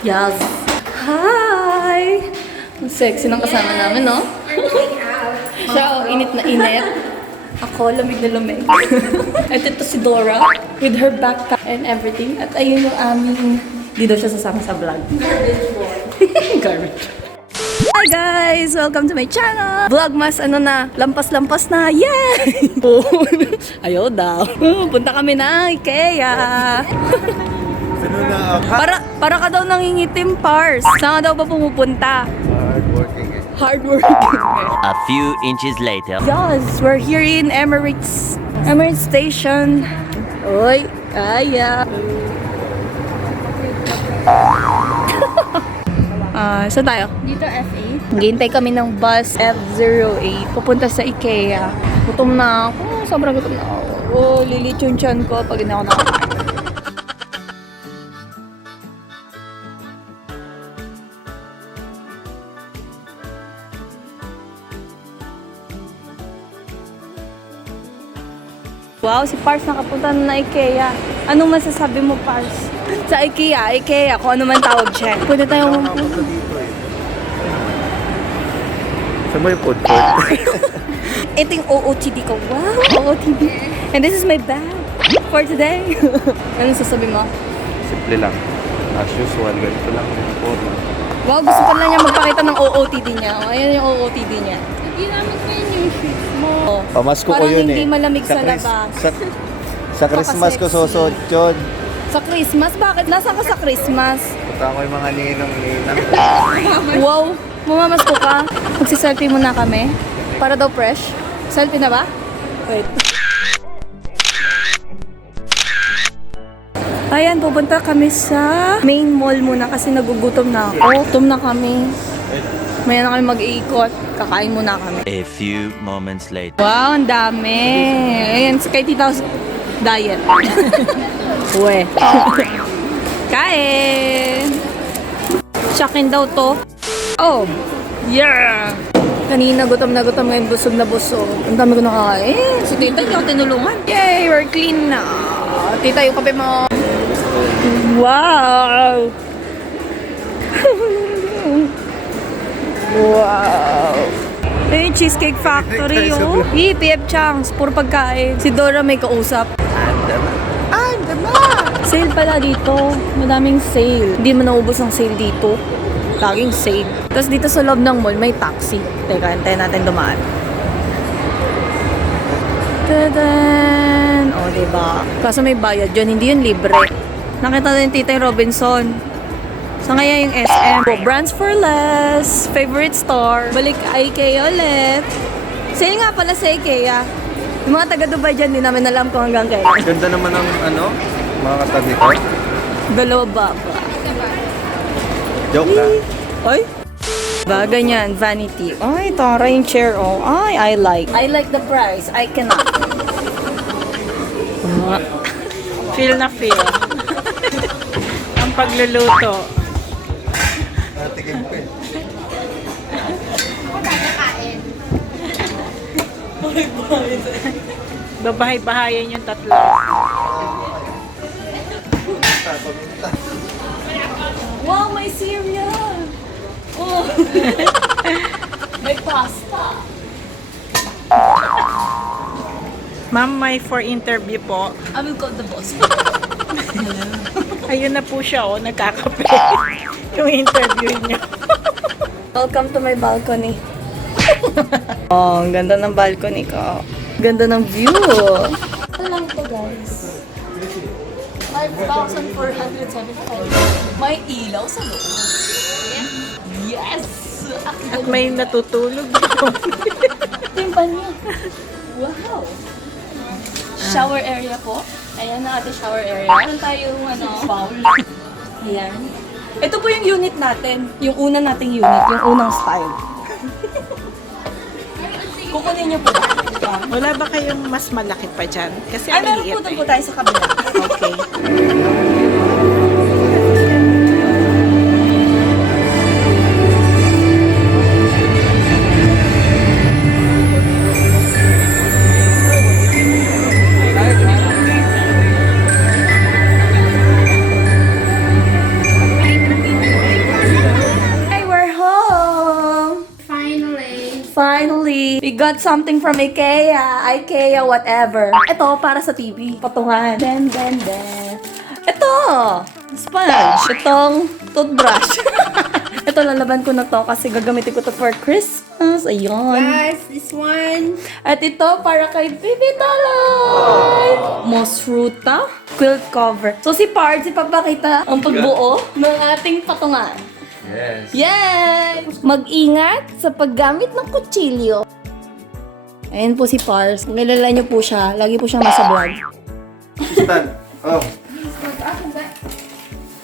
Yes. Hi! Ang sexy ng kasama namin, no? Siya, init na init. Ako, lamig na lamig. At ito si Dora with her backpack and everything. At ayun yung aming... Di daw siya sasama sa vlog. Garbage boy. Garbage. Hi guys! Welcome to my channel! Vlogmas, ano na? Lampas-lampas na! Yay! Ayaw daw. Punta kami na Ikea. Para ka daw nangingitim, Pars. Saan ka daw ba pumupunta? Hardworking eh. Hardworking. A few inches later. Yes, we're here in Emirates Station. Oy, kaya. Saan tayo? Dito FA. Hintay kami ng bus F08 pupunta sa Ikea. Gutom na ako. Sobrang gutom na ako. Oh, lilit yung tiyan ko pag hindi ako nakakain. Wow, si Pars nakapunta na Ikea. Anong masasabi mo, Pars? Sa Ikea, kung ano man tawag siya. Pwede tayong... Nakapunta dito eh. Saan ba yung food court? Ito yung OOTD ko. Wow, OOTD. And this is my bag for today. Anong sasabi mo? Simple lang. As usual, ganito lang yung forma. Wow, gusto pa lang niya magpakita ng OOTD niya. Ayan yung OOTD niya. Ginamit ko yung shoes mo. Oh. Pamasko ko Parang yun eh. hindi malamig sa labas. Sa Christmas ko Napaka-sexy. susuot yun. Sa Christmas? Bakit? Nasaan ka sa Christmas? Punta ko yung mga ninong-ninang. Wow, mamamasko ka. Magsiselfie muna kami. Para daw fresh. Selfie na ba? Wait. Ayan, pupunta kami sa main mall muna kasi nagugutom na ako. Gutom na kami. Maya na kami mag-iikot. Kakain muna kami. A few moments later. Wow, ang dami. Ayan, kay Tita's diet. Uwe. Kain! Shakin daw to. Oh, yeah! Kanina gutom na gutom, ngayon busog na busog. Ang dami ko nakakain. Si Tita, hindi ako tinulungan. Yay, we're clean na. Tita, yung kape mo. Wow! Wow! Eh, Cheesecake Factory, oh. PF Changs, puro pagkain. Si Dora may kausap. Sale pala dito. Madaming sale. Hindi mo naubos ang sale dito. Laging sale. Tapos dito sa loob ng mall, may taxi. Teka, antayin natin dumaan. Tadan! O, diba? Kaso may bayad yun. Hindi yun libre. Nakita na yung Tita yung Robinson. So ngayon yung SM. Brands for less. Favorite store. Balik Ikea ulit. Sale nga pala sa Ikea. Yung mga taga-Dubai dyan, di namin alam kung hanggang kailan. Ganda naman ang mga katabi ko. Dalawa ba? Joke lang. Ay? Ba, ganyan, vanity. Ay, tara yung chair, oh. Ay, I like. I like the price. I cannot. Feel na feel. Ang pagluluto. Natigil ko eh. Babahay-bahayan yung tatlo. Wow, may cereal! Oh! May pasta! Ma'am, may for interview po. I will call the boss. Ayun na po siya, oh, nagkakape. Yung interview niya. Welcome to my balcony. Oh, ang ganda ng balcony ko. Ganda ng view. Ano lang to, guys? 5,475. May ilaw sa loob. Yes! At may natutulog doon. Timpan niya. Wow! Shower area po. Ayan na ating shower area. Meron tayong bowl. Ayan. Ito po yung unit natin. Yung una nating unit. Yung unang style. Kukunin niyo po ba? Wala ba kayong mas malaki pa dyan? Kasi Ay, ang meron liit po doon eh. po tayo sa kabila. Okay. finally, we got something from Ikea. Ikea, whatever. Ito, para sa TV. Patungan. Den. Ito! Sponge. Itong toothbrush. Ito, lalaban ko na to kasi gagamitin ko to for Christmas. Ayun. Guys, this one. At ito, para kay Bibi Taloy! Mosfruta quilt cover. So, si Pards, ipapakita ang pagbuo ng ating patungan. Yes. Yay! Mag-ingat sa paggamit ng kutsilyo. Ayan po si Pards. Kung kilala niyo po siya, lagi po siya nasa vlog. Stan. Oh.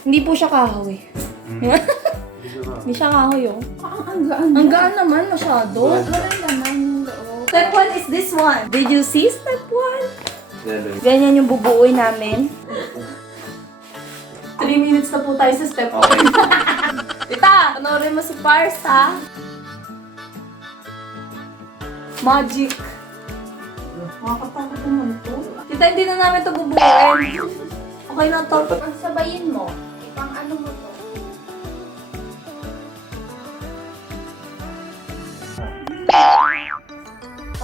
Hindi po siya kahoy. Hindi siya kahoy, oh. Ang gaan naman, masyado. Step 1 is this one. Did you see step 1? Ganyan yung bubuoy namin. 3 minutes na po tayo sa step 1. Tita, panoorin mo si Pars, ha? Magic. Makakatakot naman to. Tita, hindi na namin ito bubuoyin. Okay na to. Pagsabayin mo, ipang ano mo to.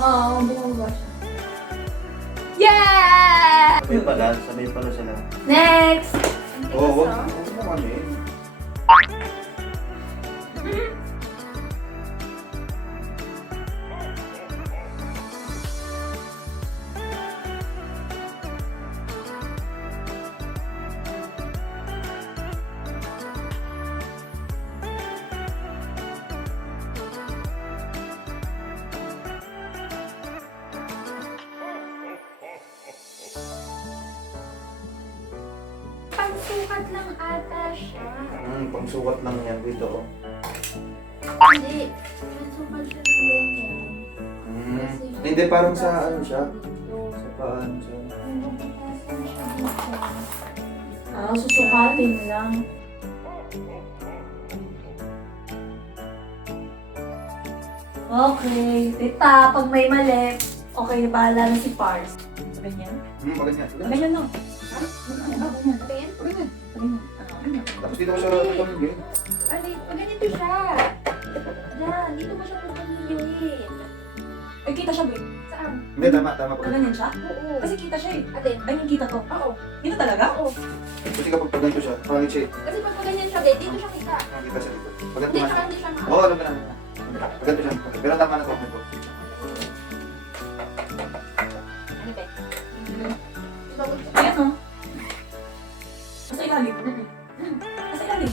Oo, bumaba siya. Yeah! Sanay pala sila. Next! Oo, wag mo kami. Pangsukat lang ata siya. Pangsukat lang yan dito. Oh. Hindi. Pangsukat siya ng ganyan. Hindi, parang sa ano siya. Sa paano siya. Susukatin lang. Okay. Tita, pag may mali, okay, bahala na si Pars. Ganyan? Ganyan. Ganyan lang. Tingin? Tapos dito ko siya tutulungin. Ganito siya. Yan, dito mo siya pagpapiliwin. Ay, kita siya, babe. Saan? Hindi, tama Pag pa. ganyan siya? Oo. Kasi kita siya eh. Alin? Ay, yung kita to. Oo. Kita talaga? Oo. Kasi kapag ganito siya, pangit siya. Kasi pag ganyan siya, dito siya kita. Nakikita siya dito. Pag ganito Hindi, nga tsaka siya. hindi siya Oo, alam ko na. Pag ganito siya. Pero tama na comment ko. Ano ba? Ayan, oh. Nasa ilalim. Nasa ilalim.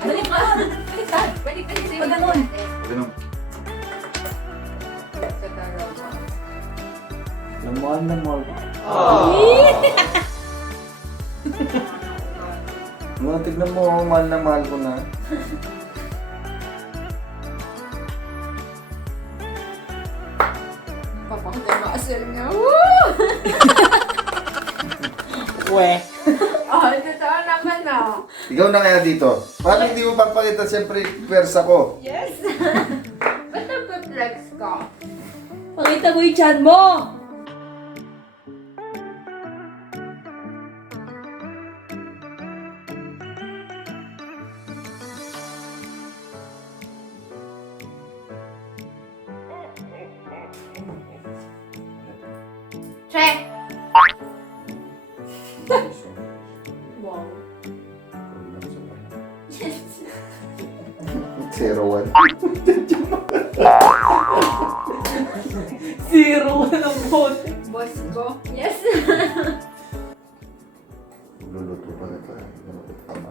Balik ka. Baliktad. Pag ganun. Ganun. Mahal. Mga tignan mo, mahal na mahal ko na. Papakita yung asal niya. Woo! We. Totoo naman ah. Ikaw na kaya dito. Paano hindi mo papakita siyempre pwersa ko? Yes! Ba't nagpa-flex ka? Pakita mo yung chan mo. Check! Wow. 0-1. Zero. Walang bote. Boss ko? Yes! Luluto pa ito. Tama.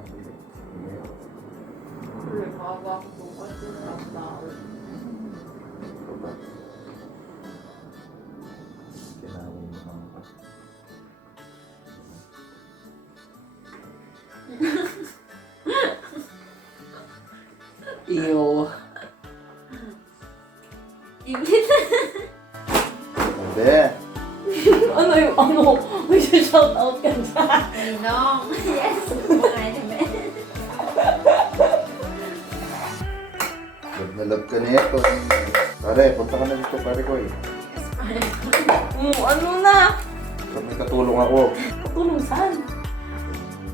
Hawak ko kasi ng tao. Kailangan mo naman. Ew. Hindi. Ano yung ano? May shout out ka dyan. Ninong! Yes! Mga anime. Love na love ka na ito. Pare, punta ka na dito pare ko eh. Ano na? Pag may katulong ako. Katulong saan?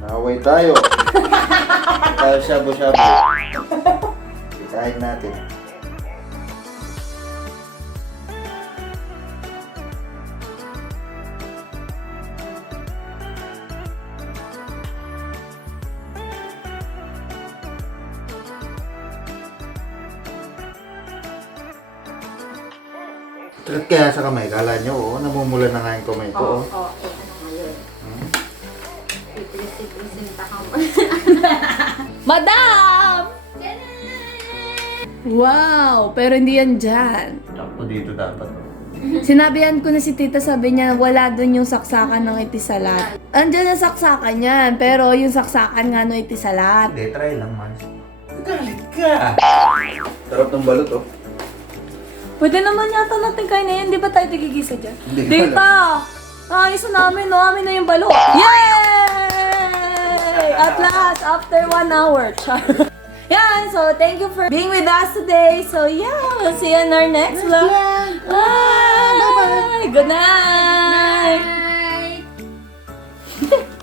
Naaway tayo. Tayo shabu-shabu. Kain natin. Sakit kaya sa kamay? Kala nyo, oo, namumula na nga yung kamay ko. Oo, ano nga yun? Ipresenta ka mo. Madam! Wow! Pero hindi yan dyan. Takpo dito dapat. Sinabihan ko na si tita, sabi niya wala dun yung saksakan ng itisalat. Andyan ang saksakan yan, pero yung saksakan nga ng itisalat. Hindi, try lang, man. Galit ka! Sarap ng balot, oh. Pwede naman yata natin kain na yan. Di ba tayo tigigisa dyan? Hindi ko Tita! Ayos na namin, no? Amin na yung balo. Yay! At last, after 1 hour. Char. Yan, so thank you for being with us today. So yeah, we'll see you in our next vlog. Bye! Good night! Bye!